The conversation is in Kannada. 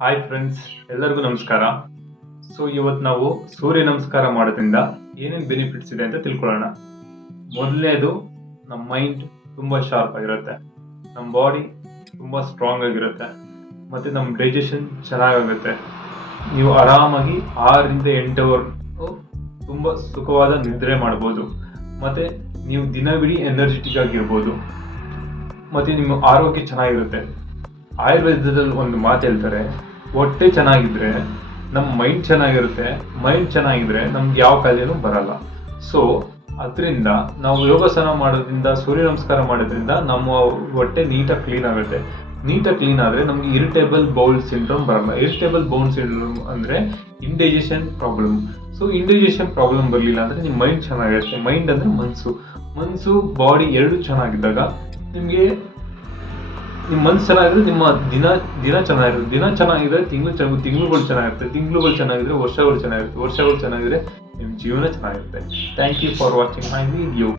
ಹಾಯ್ ಫ್ರೆಂಡ್ಸ್, ಎಲ್ಲರಿಗೂ ನಮಸ್ಕಾರ. ಸೊ ಇವತ್ತು ನಾವು ಸೂರ್ಯ ನಮಸ್ಕಾರ ಮಾಡೋದ್ರಿಂದ ಏನೇನು ಬೆನಿಫಿಟ್ಸ್ ಇದೆ ಅಂತ ತಿಳ್ಕೊಳ್ಳೋಣ. ಮೊದಲನೇದು, ನಮ್ಮ ಮೈಂಡ್ ತುಂಬ ಶಾರ್ಪ್ ಆಗಿರುತ್ತೆ, ನಮ್ಮ ಬಾಡಿ ತುಂಬ ಸ್ಟ್ರಾಂಗ್ ಆಗಿರುತ್ತೆ, ಮತ್ತು ನಮ್ಮ ಡೈಜೆಷನ್ ಚೆನ್ನಾಗಾಗುತ್ತೆ. ನೀವು ಆರಾಮಾಗಿ 6 ರಿಂದ 8 ಅವರ್ ತುಂಬ ಸುಖವಾದ ನಿದ್ರೆ ಮಾಡ್ಬೋದು, ಮತ್ತು ನೀವು ದಿನವಿಡೀ ಎನರ್ಜೆಟಿಕ್ ಆಗಿರ್ಬೋದು, ಮತ್ತು ನಿಮ್ಮ ಆರೋಗ್ಯ ಚೆನ್ನಾಗಿರುತ್ತೆ. ಆಯುರ್ವೇದದಲ್ಲಿ ಒಂದು ಮಾತು ಹೇಳ್ತಾರೆ, ಹೊಟ್ಟೆ ಚೆನ್ನಾಗಿದ್ರೆ ನಮ್ಮ ಮೈಂಡ್ ಚೆನ್ನಾಗಿರುತ್ತೆ, ಮೈಂಡ್ ಚೆನ್ನಾಗಿದ್ರೆ ನಮ್ಗೆ ಯಾವ ಕಾಯಿಲೆನೂ ಬರಲ್ಲ. ಸೊ ಅದರಿಂದ ನಾವು ಯೋಗಾಸನ ಮಾಡೋದ್ರಿಂದ, ಸೂರ್ಯ ನಮಸ್ಕಾರ ಮಾಡೋದ್ರಿಂದ ನಮ್ಮ ಹೊಟ್ಟೆ ನೀಟಾಗಿ ಕ್ಲೀನ್ ಆಗುತ್ತೆ. ನೀಟಾಗಿ ಕ್ಲೀನ್ ಆದರೆ ನಮಗೆ ಇರಿಟೇಬಲ್ ಬೌಲ್ ಸಿಂಡ್ರೋಮ್ ಬರಲ್ಲ. ಇರಿಟೇಬಲ್ ಬೌಲ್ ಸಿಂಡ್ರೋಮ್ ಅಂದರೆ indigestion problem. So indigestion problem ಬರಲಿಲ್ಲ ಅಂದರೆ ನಿಮ್ಮ ಮೈಂಡ್ ಚೆನ್ನಾಗಿರುತ್ತೆ. ಮೈಂಡ್ ಅಂದರೆ ಮನಸ್ಸು ಬಾಡಿ ಎರಡು ಚೆನ್ನಾಗಿದ್ದಾಗ ನಿಮಗೆ ನಿಮ್ಮ ಮನಸ್ಸು ಚೆನ್ನಾಗಿದ್ರೆ ನಿಮ್ಮ ದಿನ ಚೆನ್ನಾಗಿರುತ್ತೆ. ದಿನ ಚೆನ್ನಾಗಿದ್ರೆ ತಿಂಗಳುಗಳು ಚೆನ್ನಾಗಿರುತ್ತೆ. ತಿಂಗಳುಗಳು ಚೆನ್ನಾಗಿದ್ರೆ ವರ್ಷಗಳು ಚೆನ್ನಾಗಿರುತ್ತೆ. ವರ್ಷಗಳು ಚೆನ್ನಾಗಿದ್ರೆ ನಿಮ್ಮ ಜೀವನ ಚೆನ್ನಾಗಿರುತ್ತೆ. Thank you for watching my video.